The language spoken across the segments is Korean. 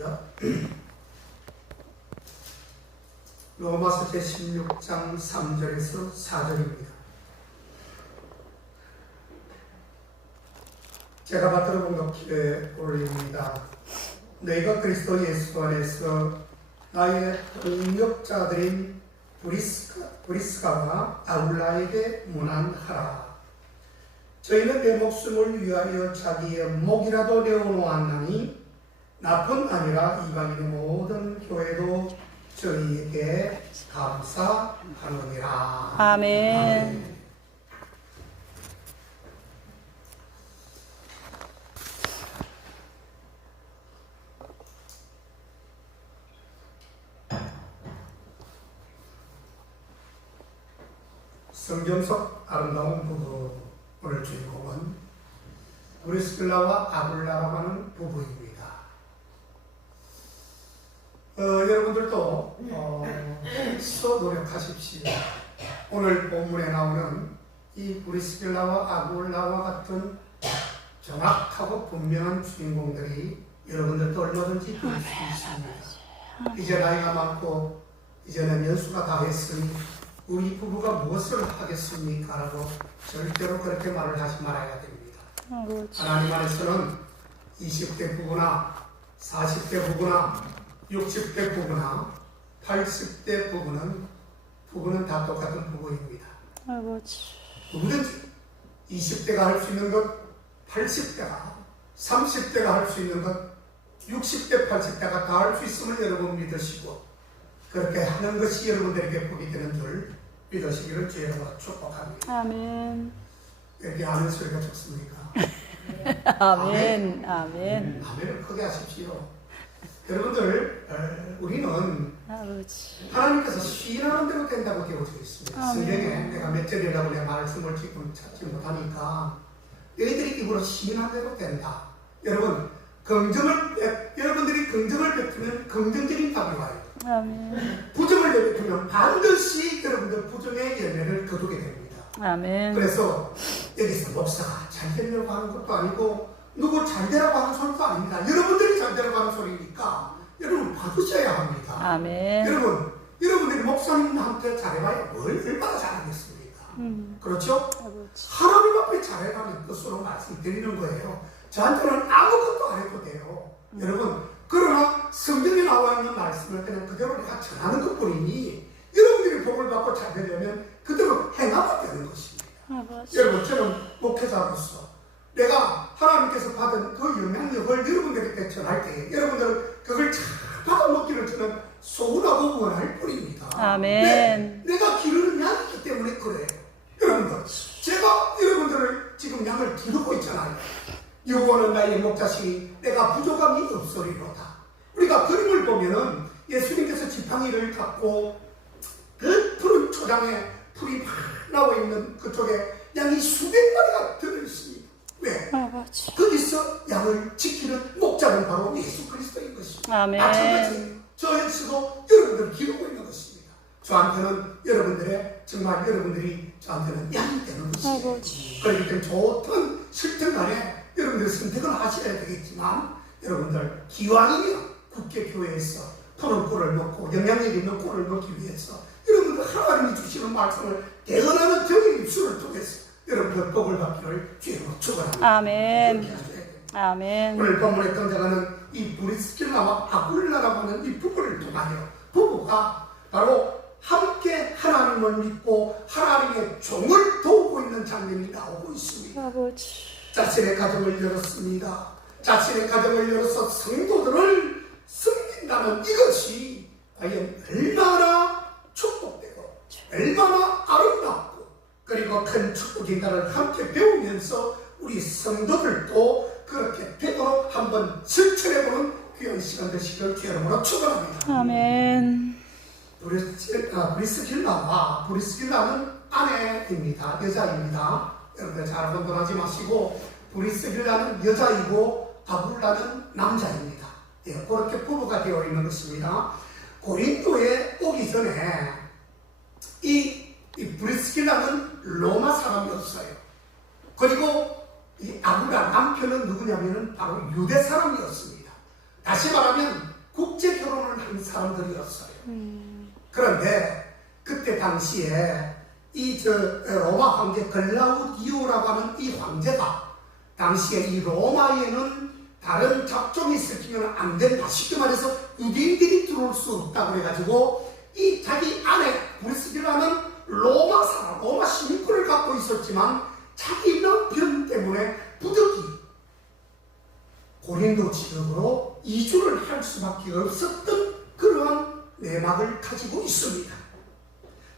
읽겠습니다. 로마서 제16장 3절에서 4절입니다. 제가 받들어 봉독기에 올립니다. 너희가 그리스도 예수 안에서 나의 동역자들인 브리스가와 아굴라에게 문안하라. 저희는 내 목숨을 위하여 자기의 목이라도 내어놓았나니 나뿐 아니라 이방인의 모든 교회도 저희에게 감사하느니라. 아멘. 성경 속 아름다운 부부, 오늘 주인공은 브리스길라와 아굴라라고 하는 부부입니다. 여러분들도 서 노력하십시오. 오늘 본문에 나오는 이 브리스길라와 아굴라와 같은 정확하고 분명한 주인공들이 여러분들도 얼마든지 볼 수 있습니다. 이제 나이가 많고 이제는 연수가 다 했으니 우리 부부가 무엇을 하겠습니까? 라고 절대로 그렇게 말을 하지 말아야 됩니다. 하나님 안에서는 20대 부부나 40대 부부나 60대 부부나 80대 부부는 다 똑같은 부부입니다. 누구든지 20대가 할 수 있는 것, 80대가, 30대가 할 수 있는 것, 60대, 80대가 다 할 수 있음을 여러분 믿으시고 그렇게 하는 것이 여러분들에게 복이 되는 줄 믿으시기를 주여로 축복합니다. 아멘. 이렇게 아멘 소리가 좋습니까? 아멘. 아멘. 아멘을 크게 하십시오. 여러분들, 우리는 아버지. 하나님께서 시인하는 대로 된다고 되어져 있습니다. 성경에 내가 몇 절이라고 내 말씀을 지금 찾지 못하니까 너희들이 입으로 시인한 대로 된다. 여러분들이 긍정을 베푸면 긍정적인 답이 와요. 아멘. 부정을 내뱉으면 반드시 여러분들 부정의 열매를 거두게 됩니다. 아멘. 그래서 여기서 목사가 잘 되려고 하는 것도 아니고 누구 잘 되라고 하는 소리도 아닙니다. 여러분들이 잘 되라고 하는 소리니까 여러분 받으셔야 합니다. 아멘. 여러분들이 목사님한테 잘해봐야 얼마나 잘하겠습니까? 그렇죠? 아버지. 하나님 앞에 잘해가는 뜻으로 말씀드리는 거예요. 저한테는 아무것도 안 해도 돼요. 여러분, 그러나 성경에 나와 있는 말씀을 그냥 그대로 내가 전하는 것뿐이니 여러분들이 복을 받고 잘 되려면 그대로 행하면 되는 것입니다. 아버지. 여러분, 저는 목회자로서 내가 하나님께서 받은 그 영향력을 여러분들에게 전할 때 여러분들은 그걸 잘 받아먹기를 저는 소원하고 원할 뿐입니다. 아멘. 내가 기르는 양이기 때문에 그래요. 여러분들, 제가 여러분들을 지금 양을 기르고 있잖아요. 여호와는 나의 목자시니 내가 부족함이 없으리로다. 우리가 그림을 보면은 예수님께서 지팡이를 갖고 그 푸른 초장에 풀이 막 나와 있는 그쪽에 양이 수백 마리가 들어있습니다. 왜? 아버지. 거기서 양을 지키는 목자는 바로 예수 그리스도인 것입니다. 아멘. 마찬가지 저에서도 여러분들을 기르고 있는 것입니다. 저한테는 정말 여러분들이 저한테는 양이 되는 것입니다. 아버지. 그렇기 때문에 좋든 싫든 간에 여러분들 선택을 하셔야 되겠지만 여러분들 기왕이면 국회교회에서 푸른 꿀을 먹고 영향력 있는 꿀을 먹기 위해서 여러분들 하나님이 주시는 말씀을 대언하는 저의 입술을 통해서 여러분들 복을 받기를 주님으로 축원합니다. 아멘. 아멘. 오늘 본문에 등장하는 이 브리스길라와 아굴라라고 하는 이 부부를 통하여 부부가 바로 함께 하나님을 믿고 하나님의 종을 도우고 있는 장면이 나오고 있습니다. 아버지. 자신의 가정을 열었습니다. 자신의 가정을 열어서 성도들을 섬긴다는 이것이 과연 얼마나 축복되고 얼마나 아름답고 그리고 큰 축복인가를 함께 배우면서 우리 성도들도 그렇게 되도록 한번 실천해보는 귀한 시간 되시길 주여름으로 축원합니다. 아멘. 브리스길라는 아내입니다. 여자입니다. 여러분들 잘 혼돈하지 마시고 브리스길라는 여자이고 아굴라는 남자입니다. 예, 그렇게 부부가 되어 있는 것입니다. 고린도에 오기 전에 이 브리스길라는 로마 사람이었어요. 그리고 이 아굴라 남편은 누구냐면은 바로 유대 사람이었습니다. 다시 말하면 사람들이었어요. 그런데 그때 당시에 로마 황제 글라우디오라고 하는 이 황제가 당시에 이 로마에는 다른 잡종이 있으면 안 된다. 쉽게 말해서 유대인들이 들어올 수 없다 그래가지고 이 자기 안에 브리스기라는 로마 사람, 로마 시민권을 갖고 있었지만 자기 남편 때문에 부득이 고린도 지역으로 이주를 할 수밖에 없었던 그러한 내막을 가지고 있습니다.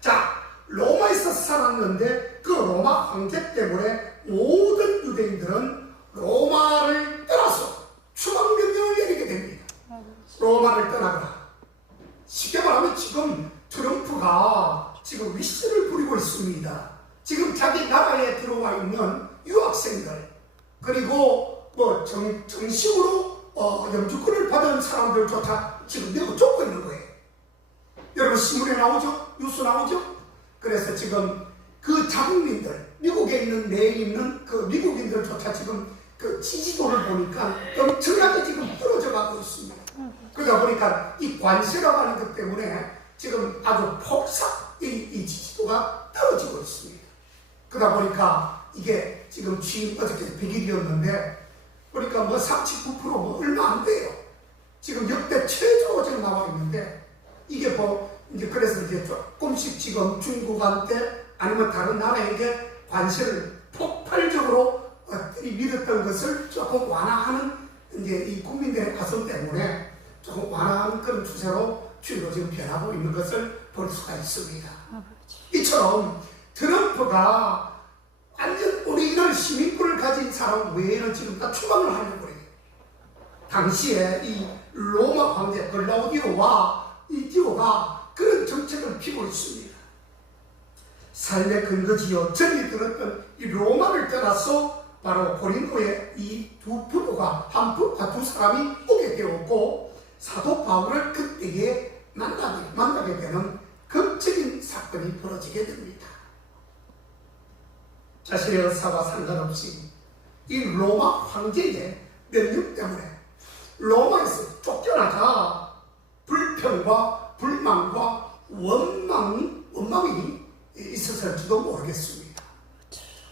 자, 로마에서 살았는데 그 로마 황제 때문에 모든 유대인들은 로마를 떠나서 추방명령을 내리게 됩니다. 로마를 떠나거라. 쉽게 말하면 지금 트럼프가 지금 위신을 부리고 있습니다. 지금 자기 나라에 들어와 있는 유학생들 그리고 뭐 정식으로 영주권을 받은 사람들조차 지금 내어쫓고 있는 거예요. 여러분 신문에 나오죠? 뉴스 나오죠? 그래서 지금 그 자국민들, 미국에 있는 내에 있는 그 미국인들조차 지금 그 지지도를 보니까 엄청나게 지금 떨어져 가고 있습니다. 그러다 보니까 이 관세라고 하는 것 때문에 지금 아주 폭삭 이 지지도가 떨어지고 있습니다. 그러다 보니까 이게 지금 취임 어저께 100일이었는데 그러니까 뭐 39% 뭐 얼마 안 돼요. 지금 역대 최저로 지금 나와 있는데 이게 뭐 이제 그래서 이제 조금씩 지금 중국한테 아니면 다른 나라에게 관세를 폭발적으로 들이밀었던 것을 조금 완화하는 이제 이 국민들의 가슴 때문에 조금 완화하는 그런 추세로 주로 지금 변하고 있는 것을 볼 수가 있습니다. 이처럼 트럼프가 완전 오리지널 시민권을 가진 사람 외에는 지금 다 추방을 하려고 해요. 당시에 이 로마 황제 글라우디오와 이 디오가 그런 정책을 피고 있습니다. 삶의 근거지요. 전이 들었던 이 로마를 떠나서 바로 고린도에 이 두 부부가 두 사람이 오게 되었고 사도 바울을 그때에 만나게 되는 극적인 사건이 벌어지게 됩니다. 자신의 의사와 상관없이 이 로마 황제의 명령 때문에 로마에서 쫓겨나자 불평과 불만과 원망이 있었을지도 모르겠습니다.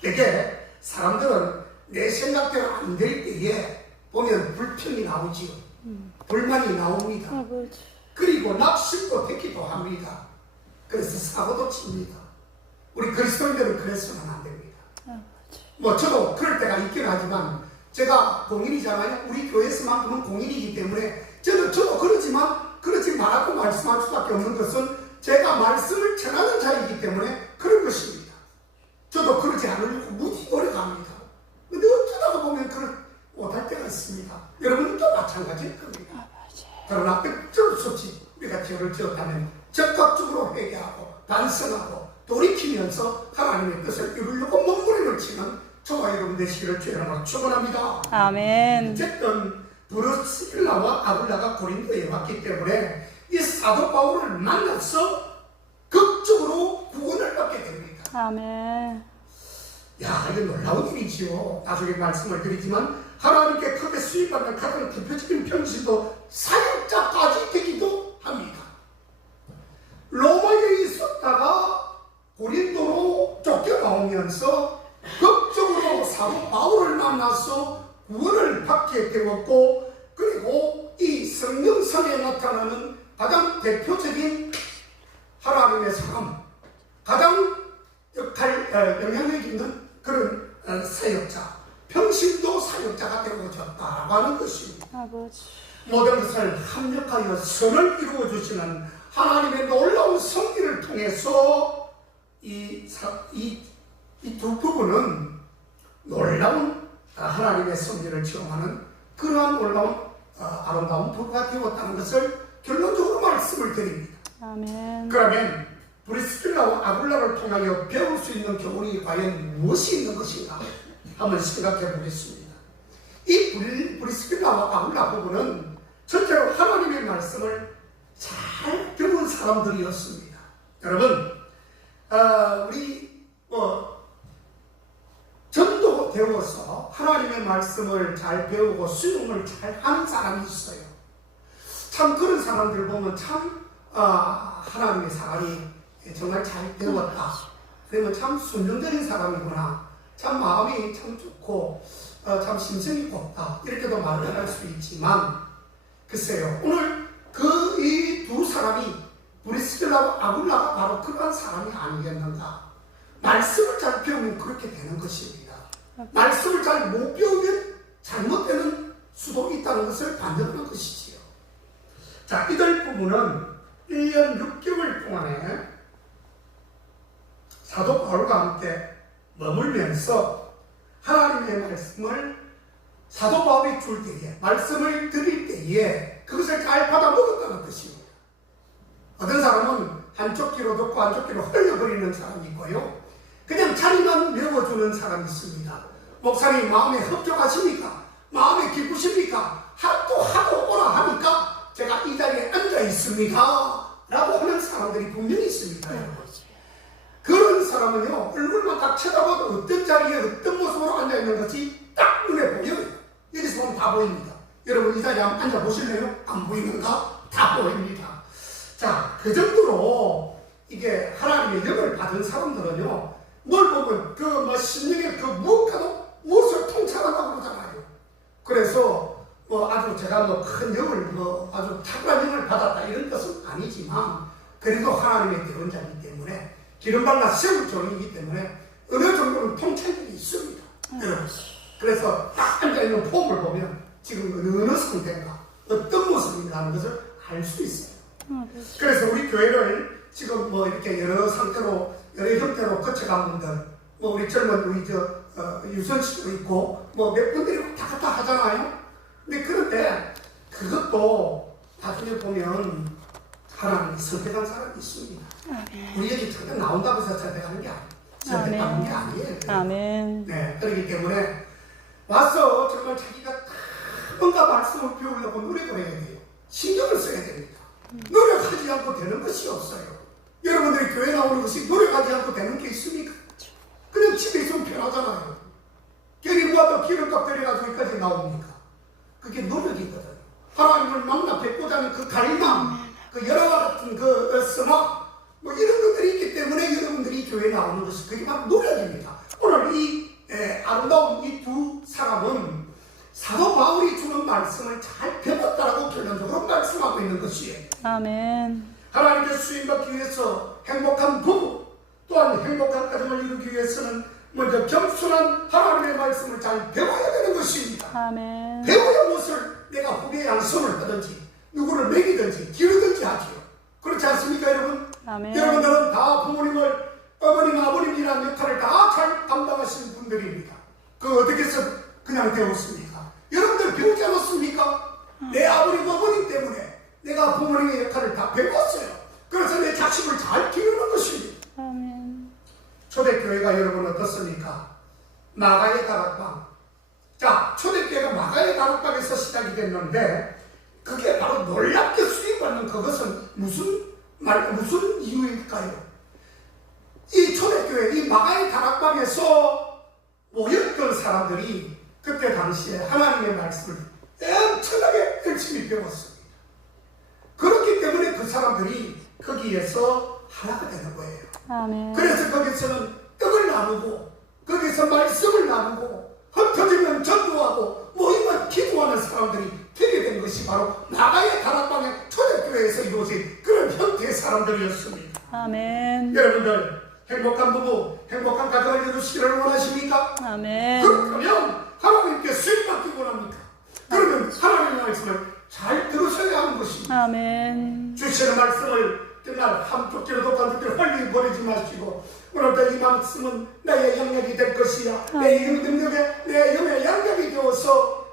되게 사람들은 내 생각대로 안 될 때에 보면 불평이 나오지요. 불만이 나옵니다. 그리고 낙심도 되기도 합니다. 그래서 사고도 칩니다. 우리 그리스도인들은 그래서는 안 됩니다. 뭐 저도 그럴 때가 있긴 하지만 제가 공인이잖아요. 우리 교회에서만큼은 공인이기 때문에 저도 그러지만 그러지 말라고 말씀할 수밖에 없는 것은 제가 말씀을 전하는 자이기 때문에 그런 것입니다. 저도 그러지 않으려고 무지 노력합니다. 근데 어쩌다가 보면 못할 때가 있습니다. 여러분도 마찬가지일 겁니다. 그러나 어쩔 수 없이 우리가 죄를 지었다면 적극적으로 회개하고 반성하고 돌이키면서 하나님의 뜻을 이루려고 몸부림을 치는 저와 여러분 되시기를 주님으로 축원합니다. 아멘. 어쨌든 브리스길라와 아굴라가 고린도에 왔기 때문에 이 사도 바울을 만나서 극적으로 구원을 받게 됩니다. 아멘. 야, 이게 놀라운 일이지요. 나중에 말씀을 드리지만 하나님께 크게 수입받는 가장 대표적인 병신도 사역자까지 되기도 합니다. 로마에 있었다가 고린도로 쫓겨나오면서 극적으로 사도 바울을 만나서 구원을 받게 되었고, 그리고 이 성경상에 나타나는 가장 대표적인 하나님의 사람, 가장 영향력 있는 그런 사역자, 평신도 사역자가 되어졌다라고 하는 것입니다. 모든 것을 합력하여 선을 이루어주시는 하나님의 놀라운 섭리를 통해서 이 두 부부는 놀라운 하나님의 섭리를 체험하는 그러한 놀라운 아름다운 부부가 되었다는 것을 결론적으로 말씀을 드립니다. 아멘. 그러면 브리스길라와 아굴라를 통하여 배울 수 있는 교훈이 과연 무엇이 있는 것인가 한번 생각해 보겠습니다. 이 브리스길라와 아굴라 부부는 첫째로 하나님의 말씀을 잘 배운 사람들이었습니다. 여러분, 우리 전도 되어서 하나님의 말씀을 잘 배우고 수용을 잘 하는 사람이 있어요. 참 그런 사람들 보면 참 하나님의 사람이 정말 잘 되었다. 그러면 참 순종적인 사람이구나. 참 마음이 참 좋고 참 심성이 곱다. 이렇게도 말을 할 수 있지만 글쎄요. 오늘 그 이 두 사람이 브리스길라와 아굴라가 바로 그러한 사람이 아니겠는가. 말씀을 잘 배우면 그렇게 되는 것입니다. 말씀을 잘 못 배우면 잘못되는 수도 있다는 것을 반증하는 것이지요. 자, 이들 부부는 1년 6개월 동안에 사도 바울과 함께 머물면서 하나님의 말씀을 사도 바울이 줄 때에, 말씀을 드릴 때에 그것을 잘 받아 먹었다는 것입니다. 어떤 사람은 한쪽 귀로 듣고 한쪽 귀로 흘려버리는 사람이 있고요. 그냥 자리만 메워주는 사람이 있습니다. 목사님 마음에 흡족하십니까? 마음에 기쁘십니까? 또 하고 오라 하니까 제가 이 자리에 앉아 있습니다 라고 하는 사람들이 분명히 있습니다. 여러분. 그런 사람은요, 얼굴만 딱 쳐다봐도 어떤 자리에 어떤 모습으로 앉아있는 것이 딱 눈에 보여요. 여기서 보면 다 보입니다. 여러분 이 자리에 한번 앉아보실래요? 안 보이는가? 다 보입니다. 자, 그 정도로 이게 하나님의 영을 받은 사람들은요, 뭘 보면 그 심령의 그 무엇과도 무엇을 통찰한다고 그러잖아요. 그래서 아주 제가 큰 영을 아주 탁월한 영을 받았다 이런 것은 아니지만 그래도 하나님의 대원자이기 때문에 기름 발라 세울 종이기 때문에 어느 정도는 통찰력이 있습니다. 여러분. 그래서 딱 앉아있는 폼을 보면 지금 어느 상태인가 어떤 모습인가라는 것을 알 수 있어요. 그래서 우리 교회를 지금 이렇게 여러 상태로 여러 형태로 거쳐간 분들 우리 젊은 우리 유선 씨도 있고 몇 분들이 왔다 갔다 하잖아요. 근데 그런데 그것도 나중에 보면 하나님이 선택한 사람이 있습니다. 우리 여기 잠깐 나온다고 해서 선택하는 게 아니에요. 선택하는 게 아니에요. 아멘. 네, 그렇기 때문에 와서 정말 자기가 뭔가 말씀을 배우려고 노력을 해야 돼요. 신경을 써야 됩니다. 노력하지 않고 되는 것이 없어요. 여러분들이 교회 나오는 것이 노력하지 않고 되는 게 있습니까? 그냥 집에 있으면 편하잖아요. 괜히 모아도 기름값 들여가지고 여기까지 나옵니까? 그게 노력이거든요. 하나님을 만나 뵙고자 하는 그 갈망, 그 열화와 같은 그 선악, 이런 것들이 있기 때문에 여러분들이 교회에 나오는 것이 그게 바로 노력입니다. 오늘 이 아름다운 이 두 사람은 사도 바울이 주는 말씀을 잘 배웠다라고 결론적으로 말씀하고 있는 것이에요. 아멘. 하나님께 수임받기 위해서 행복한 부부 또한 행복한 가정을 이루기 위해서는 먼저 겸손한 하나님의 말씀을 잘 배워야 되는 것입니다. 아멘. 배워야 무엇을 내가 후배에 양성을 하든지 누구를 먹이든지 기르든지 하지요. 그렇지 않습니까 여러분? 아멘. 여러분들은 다 부모님을 어머님 아버님이라는 역할을 다 잘 감당하시는 분들입니다. 그거 어떻게 해서 그냥 배웠습니까? 여러분들 배우지 않았습니까? 내 아버님 어머님 때문에 내가 부모님의 역할을 다 배웠어요. 그래서 내 자식을 잘 기르는 것입니다. 아멘. 초대교회가 여러분 어떻습니까? 마가의 다락방. 자, 초대교회가 마가의 다락방에서 시작이 됐는데 그게 바로 놀랍게 수익받는 그것은 무슨 이유일까요? 이 초대교회, 이 마가의 다락방에서 모였던 사람들이 그때 당시에 하나님의 말씀을 엄청나게 열심히 배웠습니다. 그렇기 때문에 그 사람들이 거기에서 하나가 되는 거예요. 아멘. 그래서 거기서는 떡을 나누고 거기서 말씀을 나누고 흩어지면 전도하고 모이면 기도하는 사람들이 되게 된 것이 바로 마가의 다락방의 초대교회에서 이루어진 그런 형태의 사람들이었습니다. 아멘. 여러분들 행복한 부부, 행복한 가정을 이루시기를 원하십니까? 아멘. 그렇다면 하나님께 수임받기 원합니까? 그러면 하나님의 말씀을 잘 들으셔야 하는 것입니다. 아멘. 주시는 말씀을 그날 한쪽 귀로 듣고 한쪽 귀로 헐리 버리지 마시고 오늘도 이 말씀은 나의 영역이 될 것이야. 내 영의 양력이 되어서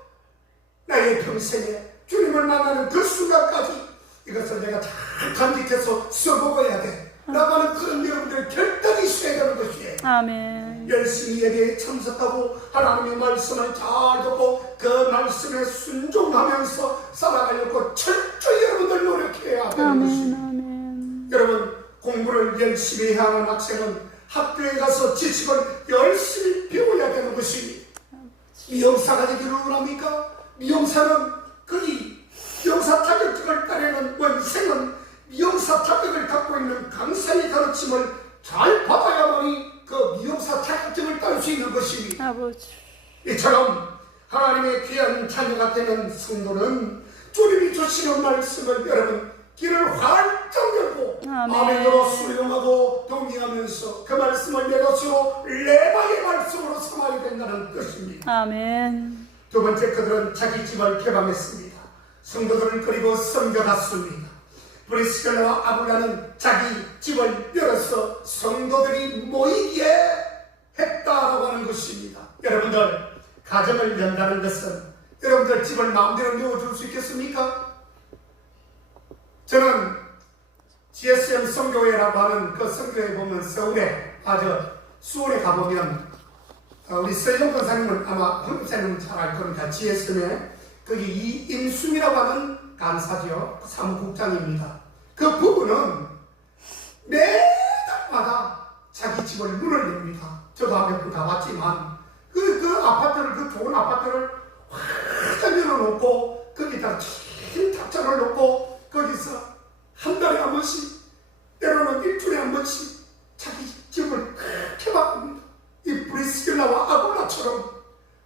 나의 평생에 주님을 만나는 그 순간까지 이것을 내가 잘 간직해서 써먹어야 돼 라고 하는 그런 여러분들의 결단이 있어야 되는 것이에요. 아멘. 열심히 예배에 참석하고 하나님의 말씀을 잘 듣고 그 말씀에 순종하면서 살아가려고 철저히 여러분들 노력해야 되는 것입니다. 아멘. 여러분 공부를 열심히 해야 하는 학생은 학교에 가서 지식을 열심히 배워야 되는 것입니다. 미용사가 되기를 원합니까? 미용사는 거의 미용사 자격증을 따내야 미용사 자격을 갖고 있는 강사의 가르침을 잘 받아야만이 그 미용사 자격증을 딸 수 있는 것입니다. 아버지. 이처럼 하나님의 귀한 자녀가 되는 성도는 주님이 주시는 말씀을 여러분 귀를 활짝 열고 아멘으로 수용하고 동의하면서 그 말씀을 내 것으로 레바의 말씀으로 삼아야 된다는 뜻입니다. 아멘. 두 번째, 그들은 자기 집을 개방했습니다. 성도들을 그리고 섬겨갔습니다. 브리스길라와 아굴라는 자기 집을 열어서 성도들이 모이기에 했다라고 하는 것입니다. 여러분들, 가정을 연다는 것은 여러분들 집을 마음대로 열어줄 수 있겠습니까? 저는 GSM 성교회라고 하는 그 성교회 보면 서울에 수원에 가보면 우리 서영 권사님은 아마 홍사님은 잘 알 겁니다. GSM에 거기 이인순이라고 하는 간사죠. 사무국장입니다. 그 부부는 매달마다 자기 집을 문을 엽니다. 저도 몇 번 가봤지만 그 아파트를, 그 좋은 아파트를 확 열어놓고 거기다 긴 탁자를 놓고 거기서 한 달에 한 번씩, 때로는 일주일에 한 번씩 자기 집을 개방합니다. 이 브리스길라와 아굴라처럼.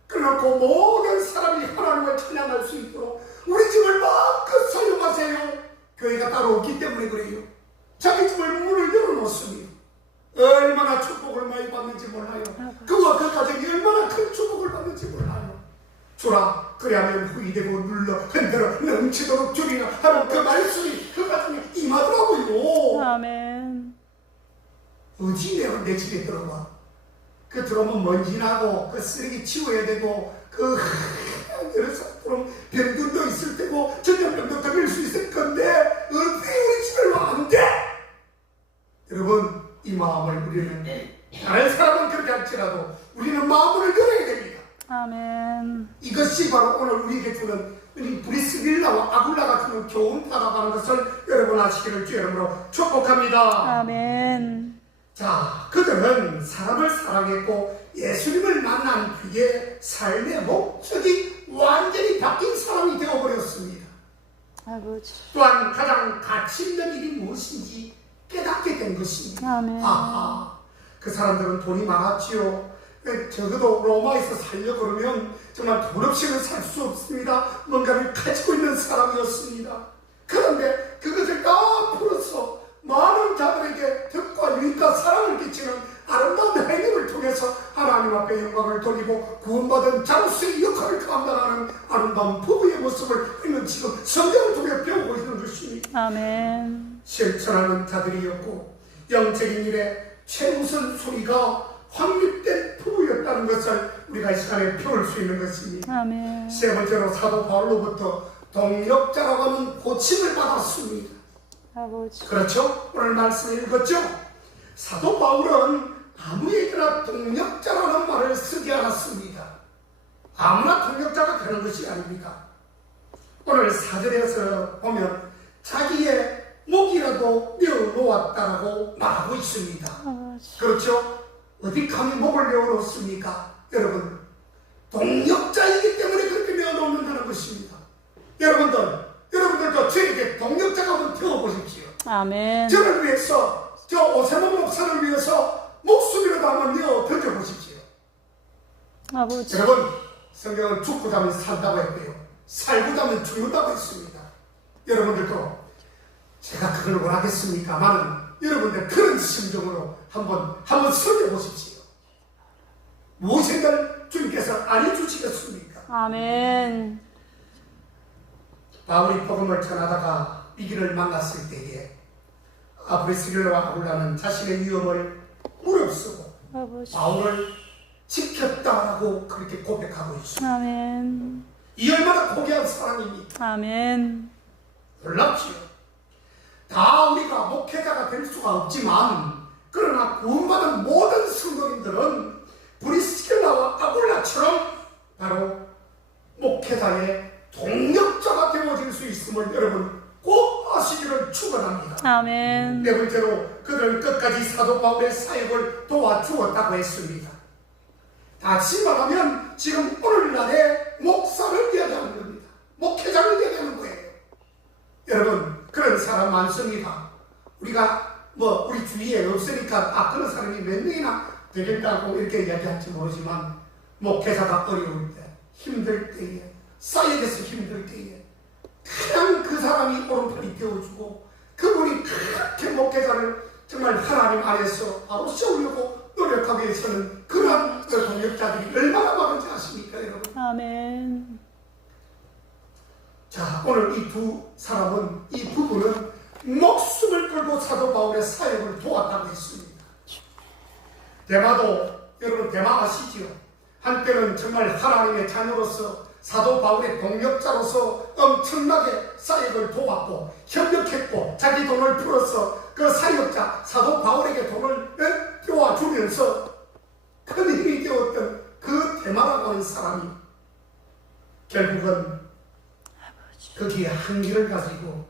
그래놓고 모든 사람이 하나님을 찬양할 수 있도록 우리 집을 마음껏 사용하세요. 교회가 따로 없기 때문에 그래요. 자기 집을 문을 열어놓습니다. 얼마나 축복을 많이 받는지 몰라요. 그와 그 가정이 얼마나 큰 축복을 받는지 몰라요. 주라, 그래야면 후이되고 눌러 흔들어 넘치도록 주리라 하는 그 말씀이 그 가정에 임하더라고요. 아멘. 어디 내 집에 들어와? 그 들어오면 먼지 나고 그 쓰레기 치워야 되고 그 그럼 병들도 있을 테고 전염병도 걸릴 수 있을 건데 어떻게 우리 집에 와? 안 돼! 여러분, 이 마음을 우리는 다른 사람은 그렇게 할지라도 우리는 마음을 열어야 됩니다. 아멘. 이것이 바로 오늘 우리에게 주는 우리 브리스길라와 아굴라가 주는 교훈다라고 하는 것을 여러분 아시기를 주 이름으로 축복합니다. 아멘. 자, 그들은 사람을 사랑했고 예수님을 만난 뒤에 삶의 목적이 완전히 바뀐 사람이 되어버렸습니다. 아버지. 또한 가장 가치 있는 일이 무엇인지 깨닫게 된 것입니다. 아멘. 그 사람들은 돈이 많았지요. 적어도 로마에서 살려고 그러면 정말 돈 없이는 살 수 없습니다. 뭔가를 가지고 있는 사람이었습니다. 그런데 그것을 다 풀어서 많은 자들에게 덕과 유익과 사랑을 끼치는 아름다운 행위를 통해서 하나님 앞에 영광을 돌리고 구원받은 자로서의 역할을 감당하는 아름다운 부부의 모습을 우리는 지금 성경을 통해 배우고 있는 것입니다. 아멘. 실천하는 자들이었고 영적인 일에 최우선 순위가 확립된 부부였다는 것을 우리가 이 시간에 배울 수 있는 것입니다. 아멘. 세 번째로 사도 바울로부터 동력자라고 하는 고침을 받았습니다. 아버지. 그렇죠? 오늘 말씀을 읽었죠? 사도 바울은 아무에게나 동력자라는 말을 쓰지 않았습니다. 아무나 동력자가 되는 것이 아닙니다. 오늘 4절에서 보면 자기의 목이라도 내어놓았다라고 말하고 있습니다. 아버지. 그렇죠? 어디 감히 목을 내어놓습니까? 여러분, 동력자이기 때문에 그렇게 내어놓는다는 것입니다. 여러분들도 저에게 동력자가 한번 태워보십시오. 아멘. 저를 위해서, 저 오세모 목사를 위해서 목숨이라도 한번 내어 던져보십시오. 아버지. 여러분, 성경은 죽고자 하면 산다고 했고요, 살고자 하면 죽는다고 했습니다. 여러분들도 제가 그걸 원하겠습니까만은 여러분들 그런 심정으로 한번 섬겨보십시오. 무엇인가 주님께서 안 해주시겠습니까? 아멘. 바울이 복음을 전하다가 위기를 만났을 때에 브리스길라와 아굴라는 자신의 위험을 무릅쓰고 아버지. 바울을 지켰다라고 그렇게 고백하고 있습니다. 아멘. 이 얼마나 고귀한 사랑입니까? 아멘. 놀랍지요. 다 우리가 목회자가 될 수가 없지만 그러나 구원받은 모든 성도님들은 브리스길라와 아굴라처럼 바로 목회자의 동력자가 되어질 수 있음을 여러분 꼭 아시기를 축원합니다. 아멘. 네 번째로 그들은 끝까지 사도 바울의 사역을 도와주었다고 했습니다. 다시 말하면 지금 오늘날의 목사를 이야기하는 겁니다. 목회자를 이야기하는 거예요. 여러분, 그런 사람 많습니다. 우리가 뭐 우리 주위에 없으니까 그런 사람이 몇 명이나 되겠다고 이렇게 이야기할지 모르지만 목회자가 어려울 때, 힘들 때에, 쌓여져서 힘들 때에 그냥 그 사람이 오른팔이 되어주고 그분이 그렇게 목회자를 정말 하나님 안에서 바로 세우려고 노력하기 위해서는 그런 동역자들이 얼마나 많은지 아십니까, 여러분? 아멘. 자, 오늘 이 두 사람은, 이 부부는 목숨을 걸고 사도 바울의 사역을 도왔다고 했습니다. 데마도, 여러분 데마 아시지요? 한때는 정말 하나님의 자녀로서 사도 바울의 동역자로서 엄청나게 사역을 도왔고 협력했고 자기 돈을 풀어서 그 사역자 사도 바울에게 돈을 떼어주면서 큰 힘이 되었던 그 데마라고 하는 사람이 결국은 거기에 한기를 가지고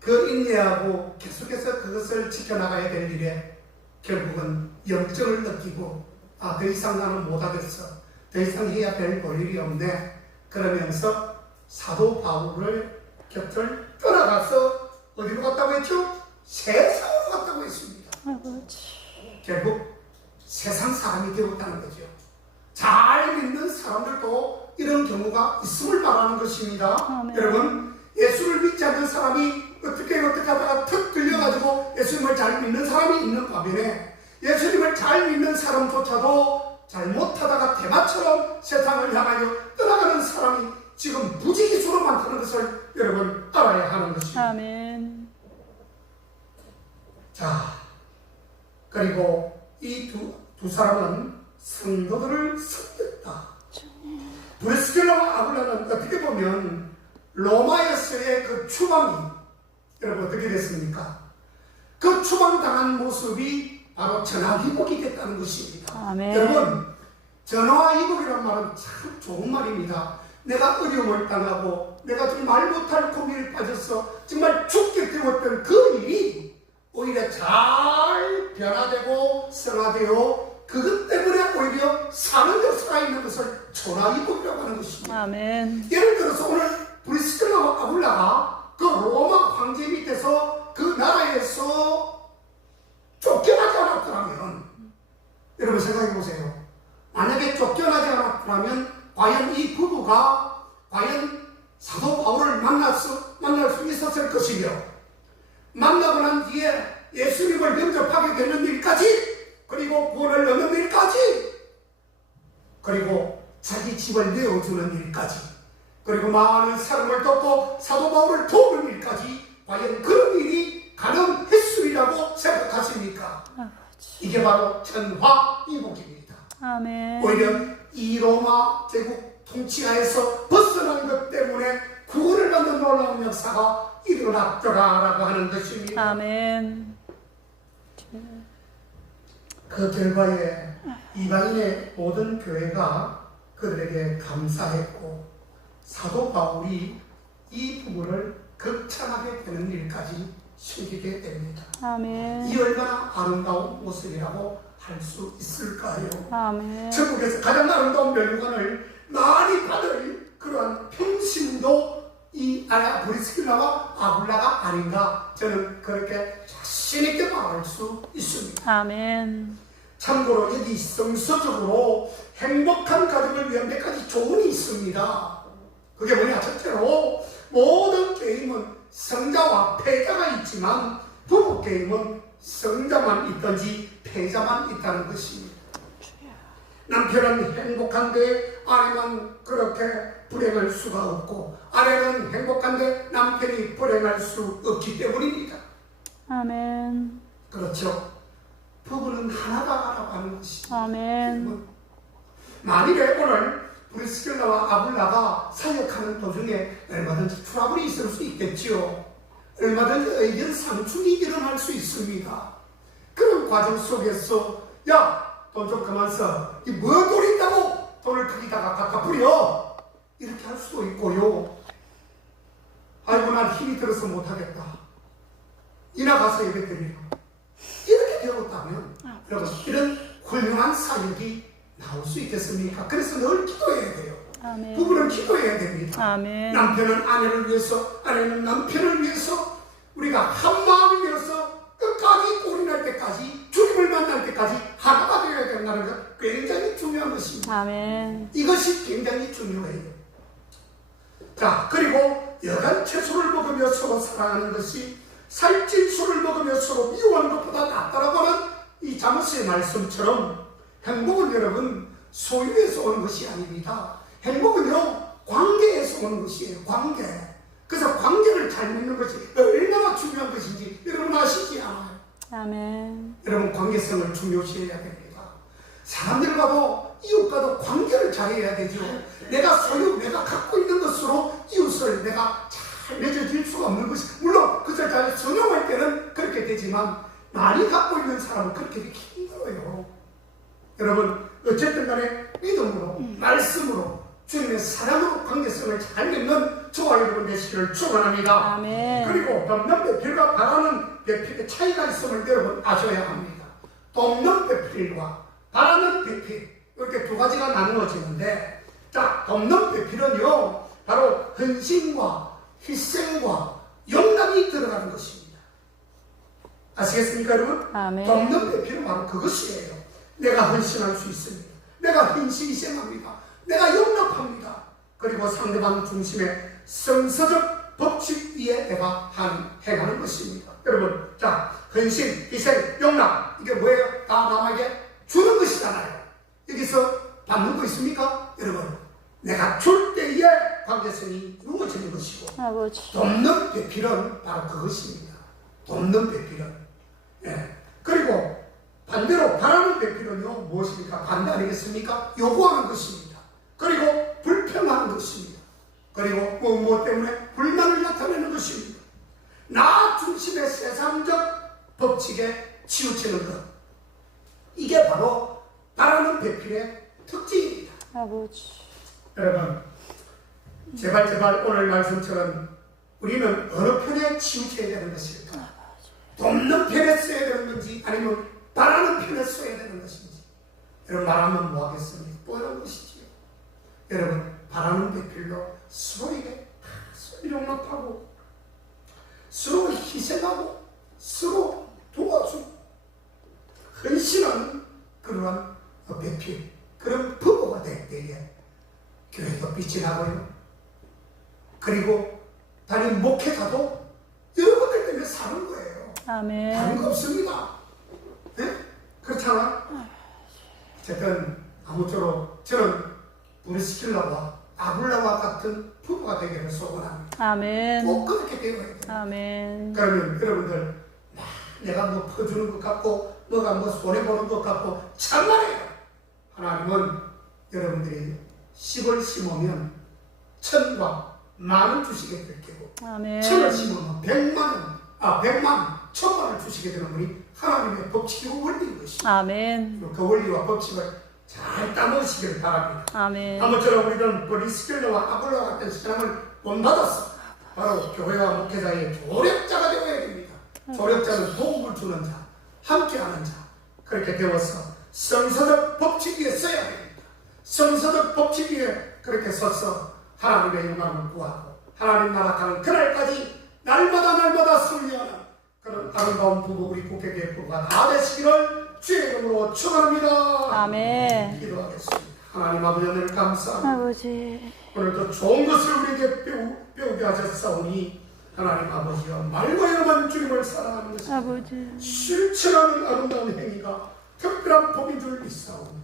그 인내하고 계속해서 그것을 지켜나가야 될 일에 결국은 염증을 느끼고 더 이상 나는 못하겠어, 더 이상 해야 될 일이 없네 그러면서 사도 바울을 곁을 떠나가서 어디로 갔다고 했죠? 세상으로 갔다고 했습니다. 아버지. 결국 세상 사람이 되었다는 거죠. 잘 믿는 사람들도 이런 경우가 있음을 말하는 것입니다. 아멘. 여러분, 예수를 믿지 않는 사람이 어떻게 하다가 턱 끌려가지고 예수님을 잘 믿는 사람이 있는 반면에 예수님을 잘 믿는 사람조차도 잘못하다가 대마처럼 세상을 향하여 떠나가는 사람이 지금 부지기수로 많다는 것을 여러분 알아야 하는 것입니다. 아멘. 자, 그리고 이 두 사람은 성도들을 섬겼다. 브리스길라와 아굴라는 어떻게 보면 로마에서의 그 추방이 여러분 어떻게 됐습니까? 그 추방당한 모습이 바로 전화위복이 됐다는 것입니다. 아멘. 여러분, 전화위복이란 말은 참 좋은 말입니다. 내가 어려움을 당하고 내가 정말 말 못할 고민에 빠져서 정말 죽게 되었던 그 일이 오히려 잘 변화되고 성화되어 그것 때문에 오히려 사는 역사가 있는 것을 전화위복이라고 하는 것입니다. 아멘. 예를 들어서 오늘 브리스길라와 아굴라가 그 로마 황제 밑에서 그 나라에서 쫓겨나지 않았더라면 여러분 생각해 보세요. 만약에 쫓겨나지 않았더라면 과연 이 부부가 과연 사도 바울을 만날 수 있었을 것이며 만나고 난 뒤에 예수님을 영접하게 되는 일까지 그리고 구원을 얻는 일까지 그리고 자기 집을 내어주는 일까지 그리고 많은 사람을 돕고 사도 바울을 도우는 일까지 과연 그런 일이 가능했으리라고 생각하십니까? 이게 바로 전화위복입니다. 아멘. 오히려 이 로마 제국 통치하에서 벗어난 것 때문에 구원을 받는 놀라운 역사가 일어났더라라고 하는 것입니다. 아멘. 그 결과에 이방인의 모든 교회가 그들에게 감사했고 사도 바울이 이 부부를 극찬하게 되는 일까지 숨기게 됩니다. 아멘. 이 얼마나 아름다운 모습이라고 할 수 있을까요? 아멘. 천국에서 가장 아름다운 멸류관을 많이 받을 그러한 평신도 이 브리스길라와 아굴라가 아닌가 저는 그렇게 자신있게 말할 수 있습니다. 아멘. 참고로 여기 성서적으로 행복한 가정을 위한 몇 가지 조언이 있습니다. 그게 뭐냐? 첫째로 모든 게임은 성자와 패자가 있지만 부부 게임은 성자만 있든지 패자만 있다는 것입니다. 남편은 행복한데 아내는 그렇게 불행할 수가 없고 아내는 행복한데 남편이 불행할 수 없기 때문입니다. 아멘. 그렇죠. 부부는 하나다라고 하는 것입니다. 아멘. 만일에 오늘 브리스길라와 아굴라가 사역하는 도중에 얼마든지 트러블이 있을 수 있겠지요. 얼마든지 의견 상충이 일어날 수 있습니다. 그런 과정 속에서 야, 돈 좀 그만 써. 이 뭐 돈이 있다고 돈을 거기다가 갖다 뿌려. 이렇게 할 수도 있고요. 아이고 난 힘이 들어서 못하겠다. 이나 가서 예배 드리라. 이렇게 되었다면 여러분 이런 훌륭한 사역이 나올 수 있겠습니까? 그래서 늘 기도해야 돼요. 아멘. 부부는 기도해야 됩니다. 아멘. 남편은 아내를 위해서, 아내는 남편을 위해서 우리가 한 마음이 되어서 만날 때까지 하나가 되어야 된다는 것 굉장히 중요한 것입니다. 아멘. 이것이 굉장히 중요해요. 자, 그리고 여간 채소를 먹으며 서로 사랑하는 것이 살찐 술을 먹으며 서로 미워하는 것보다 낫다라고 하는 이 잠언의 말씀처럼 행복은 여러분 소유에서 오는 것이 아닙니다. 행복은요 관계에서 오는 것이에요. 관계. 그래서 관계를 잘 맺는 것이 얼마나 중요한 것인지 여러분 아시지 않아요? 아멘. 여러분 관계성을 중요시해야 됩니다. 사람들과도 이웃과도 관계를 잘해야 되죠. 내가 갖고 있는 것으로 이웃을 내가 잘 맺어질 수가 없는 것이, 물론 그것을 잘 선용할 때는 그렇게 되지만 많이 갖고 있는 사람은 그렇게 되기 힘들어요. 여러분 어쨌든 간에 믿음으로 말씀으로 주님의 사랑으로 관계성을 잘 맺는 저와 여러분 되시기를 축원합니다. 아멘. 그리고 돕는 배필과 바라는 배필의 차이가 있음을 여러분 아셔야 합니다. 돕는 배필과 바라는 배필 이렇게 두 가지가 나누어지는데, 자, 돕는 배필은요 바로 헌신과 희생과 용납이 들어가는 것입니다. 아시겠습니까 여러분? 아멘. 돕는 배필은 바로 그것이에요. 내가 헌신할 수 있습니다. 내가 희생합니다. 내가 용납합니다. 그리고 상대방 중심의 성서적 법칙 위에 내가 행하는 것입니다. 여러분, 자, 헌신, 희생, 용납 이게 뭐예요? 다 남에게 주는 것이잖아요. 여기서 받는 거 있습니까? 여러분, 내가 줄 때에 관계성이 이루어지는 것이고, 아버지. 돕는 배필은 바로 그것입니다. 돕는 배필은. 예. 그리고 반대로 바라는 배필은요 무엇입니까? 반대 아니겠습니까? 요구하는 것입니다. 그리고 불평하는 것입니다. 그리고 무엇 때문에 불만을 나타내는 것입니다. 나 중심의 세상적 법칙에 치우치는 것, 이게 바로 바라는 배필의 특징입니다. 아버지. 여러분, 제발 오늘 말씀처럼 우리는 어느 편에 치우쳐야 되는 것일까? 돕는 편에 써야 되는 건지 아니면 바라는 편에 써야 되는 것인지. 여러분, 말하면 뭐 하겠습니까? 뻔한 것이지요. 여러분, 바라는 배필로 서로에게 서로 용납하고 서로 희생하고 서로 도와주고 헌신하는 그러한 배필, 그런 부부가 될 때에 교회도 빛이 나고요. 그리고 다른 목회자도 여러분들 때문에 사는 거예요. 아멘. 다른 거 없습니다. 네? 그렇잖아. 어쨌든 아무쪼록 저는 브리스킬라와 아굴라와 같은 부부가 되기를 소원합니다. 아멘. 꼭 그렇게 되어야 돼요. 아멘. 그러면 여러분들 내가 뭐 퍼주는 것 같고 뭐가 뭐 손해보는 것 같고 참말이에요. 하나님은 여러분들이 10을 심으면 1000과 만을 주시게 될 테고, 아멘. 1000을 심으면 100만, 1000만을 주시게 되는 분이 하나님의 법칙이고 원리인 것입니다. 아멘. 그 원리와 법칙을 잘 따놓으시기를 바랍니다. 아멘. 아무쪼록 우리는 브리스킬라와 아굴라 같은 신앙을 본받아서 바로 교회와 목회자의 조력자가 되어야 됩니다. 조력자는 도움을 주는 자, 함께하는 자, 그렇게 되어서 성서적 법칙 위에 써야 됩니다. 성서적 법칙 위에 그렇게 서서 하나님의 영광을 구하고 하나님 나라 가는 그날까지 날마다 승리하는 그런 아름다운 부부, 우리 국회교회 부부가 다 되시기를 주의 이름으로 축원합니다. 아멘. 기도하겠습니다. 하나님 아버지 오늘 감사합니다. 아버지. 오늘도 좋은 것을 우리에게 배우게 하셨사오니 하나님 아버지여, 말과 이름한 주님을 사랑하는 것이 아버지. 실천하는 아름다운 행위가 특별한 복인 줄 믿사오니